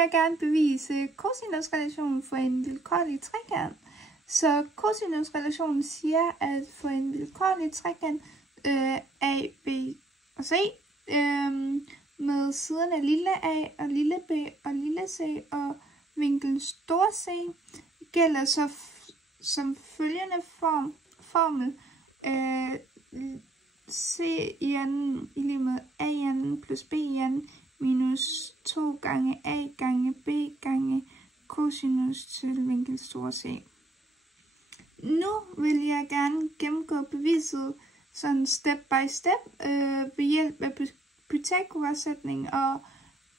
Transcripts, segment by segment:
jeg gerne bevise cosinusrelationen for en vilkårlig trekant. Så cosinusrelationen siger, at for en vilkårlig trekant A, B og C, med siderne lille a og lille b og lille c og vinklen stor C, gælder så som følgende formel. C i anden i lige med A i anden plus B i anden minus 2 gange A gange B gange cosinus til vinkel stor C. Nu vil jeg gerne gennemgå beviset sådan step by step ved hjælp af Pythagoras-sætning og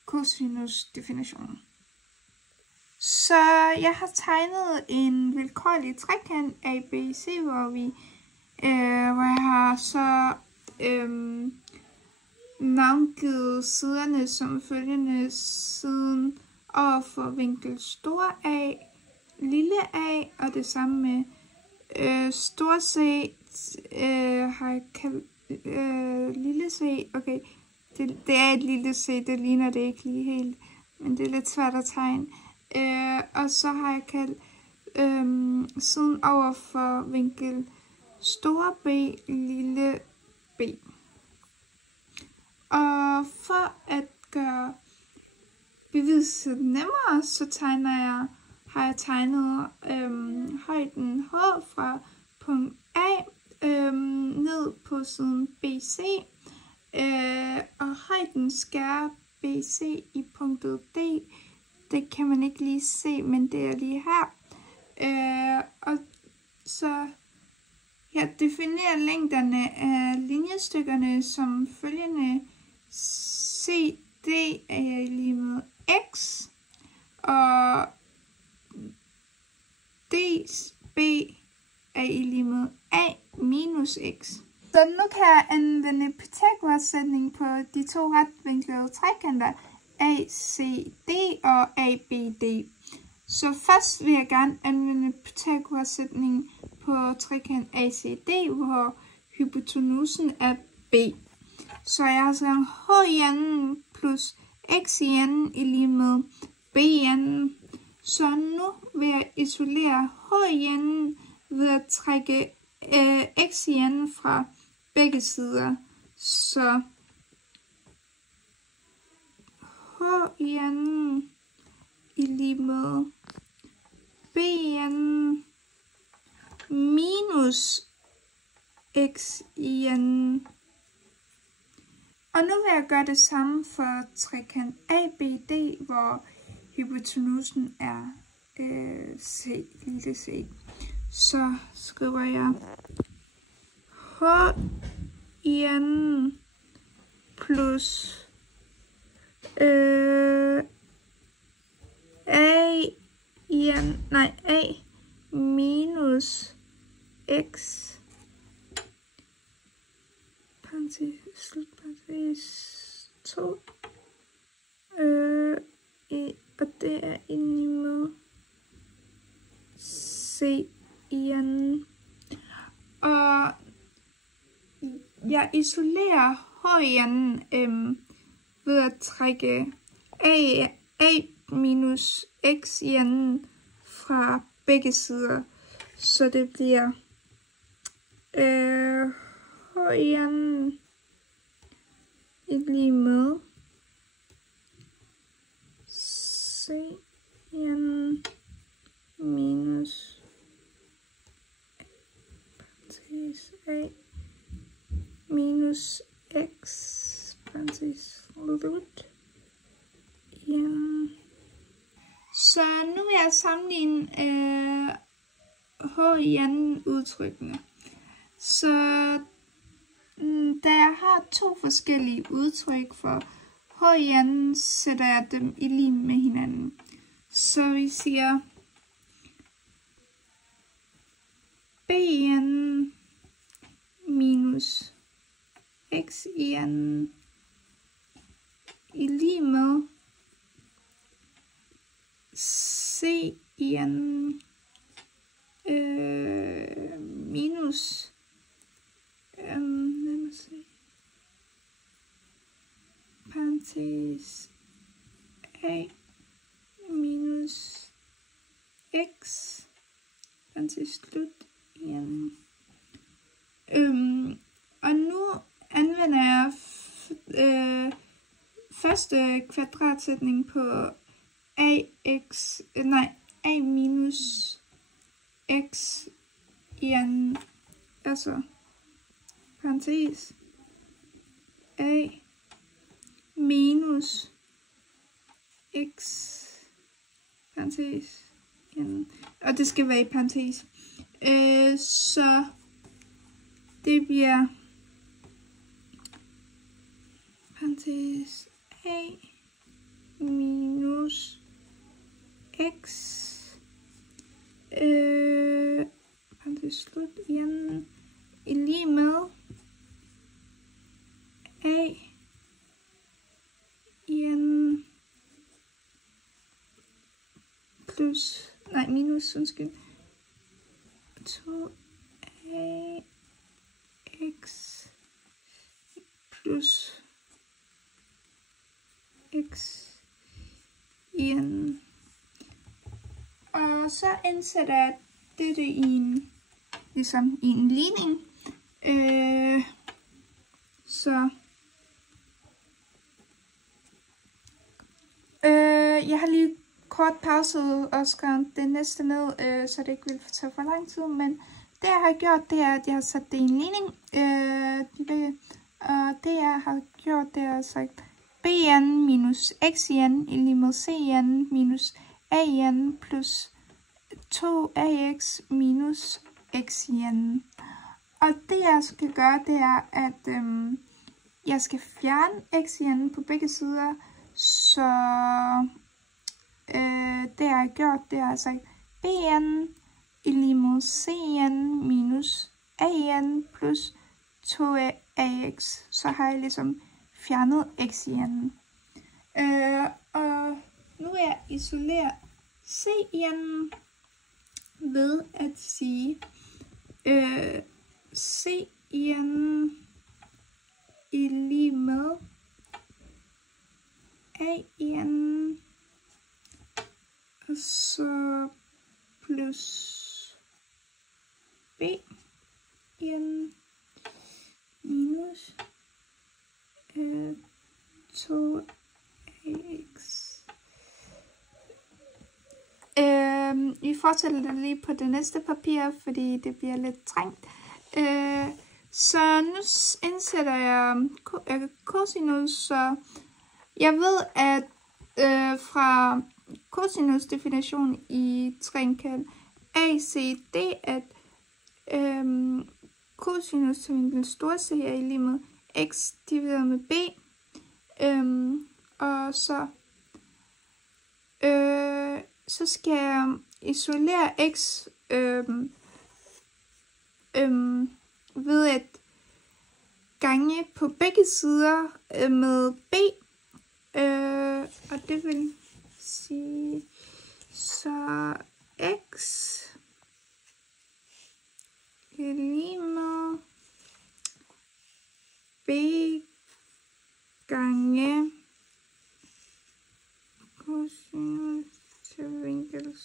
cosinus-definitionen. Så jeg har tegnet en vilkårlig trekant ABC, hvor jeg har så navngivet siderne som følgende: siden over for vinkel stor A, lille a, og det samme med stor C har jeg kaldt lille c. Okay, det er et lille c, det ligner det ikke lige helt, men det er lidt svært at tegne. Og så har jeg kaldt siden over for vinkel store B, lille b. Og for at gøre beviset nemmere, så har jeg tegnet højden H fra punkt A ned på siden BC, og højden skærer BC i punktet D. Det kan man ikke lige se, men det er lige her. Og så jeg definerer længderne af linjestykkerne som følgende: CD er lige med x, og DB er lige med a minus x. Så nu kan jeg anvende Pythagoras-sætning på de to retvinklede trekanter ACD og ABD. Så først vil jeg gerne anvende Pythagoras-sætningen på trekant ACD, hvor hypotenusen er B. Så jeg har skrevet H i anden plus X i anden i lige med B i anden. Så nu vil jeg isolere H i anden ved at trække X i anden fra begge sider. Så H i anden i lige med B i anden minus X i anden. Og nu vil jeg gøre det samme for trekant ABD, hvor hypotenusen er C, lille c. Så skriver jeg H i anden plus A i anden, A minus X parentes 2 og det er inde med C i anden. Og jeg isolerer H i anden ved at trække A minus X i anden fra begge sider. Så det bliver H i anden i lige med C i anden minus parentes A minus X parentes root i anden. Så nu vil jeg sammenligne H i anden udtrykkene. Så da jeg har to forskellige udtryk for H i anden, sætter jeg dem i lim med hinanden. Så vi siger B i anden minus X i anden i lige med C i anden minus parentes A x, parentes slut, igen. Og nu anvender jeg første kvadratsætning på a minus x igen, altså parentes a minus x parentes igen, og det skal være i parentes. Så det bliver parentes a minus x parentes slut igen, lige med a igen plus, nej minus, undskyld, 2a x plus x igen. Og så indsætter jeg dette i en, ligesom i en ligning. Jeg har lige kort pauset og skrevet det næste ned, så det ikke vil tage for lang tid, men det jeg har gjort, det er, at jeg har sat det i en ligning, og det jeg har gjort, det er at sagt bn minus xn er lige med cn minus an plus 2ax minus xn. Og det jeg skal gøre, det er, at jeg skal fjerne xn på begge sider, så det jeg har gjort, det er sagt bn er lige med cn minus an plus 2ax, så har jeg ligesom fjernet xn. Og nu vil jeg isolere cn ved at sige cn er lige med an og så plus bn minus 2ax. Vi fortsætter det lige på det næste papir, fordi det bliver lidt trængt. Så nu indsætter jeg cosinus, så jeg ved, at fra cosinus definition i trinkel ACD, at cosinus til vinkel stor C er lige med x divideret med b, og så skal jeg isolere x ved at gange på begge sider med b, og det vil sige så x er lige med b gange cosinus til vinkel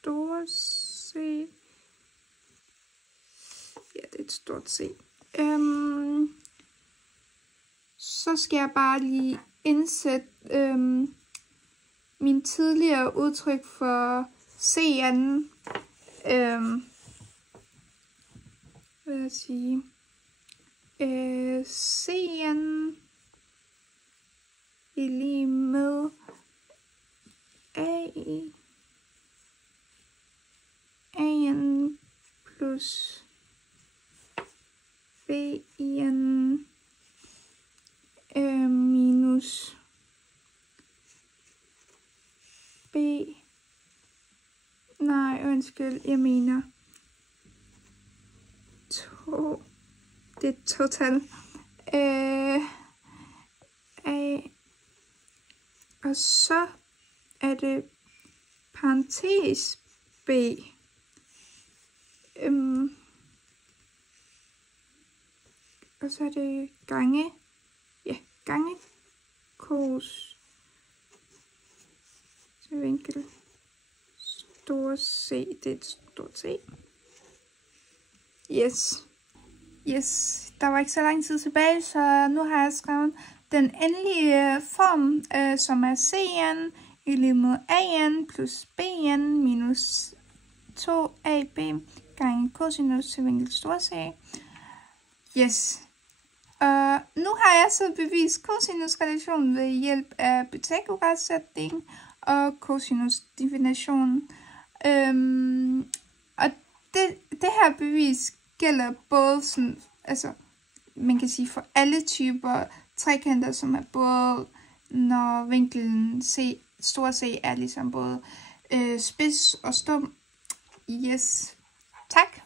stor C. Ja, det er et stort C. Så skal jeg bare lige indsætte min tidligere udtryk for C'en. Hvad vil jeg sige? C'en er lige med an plus bn minus b. Nej, undskyld, jeg mener 2. Det er total. Og så er det parentes b. Og så er det gange cos til vinkel store C, det er et stort C. Yes, der var ikke så lang tid tilbage, så nu har jeg skrevet den endelige form, som er Cn i lige med An plus Bn minus 2AB gange cosinus til vinkel store C. Yes. Nu har jeg så bevist cosinusrelationen ved hjælp af Pythagoras sætning og cosinus-definitionen. Og det her bevis gælder både sådan, altså man kan sige for alle typer trekanter, som er både når vinkelen stor C er ligesom både spids og stum. Yes. Tak.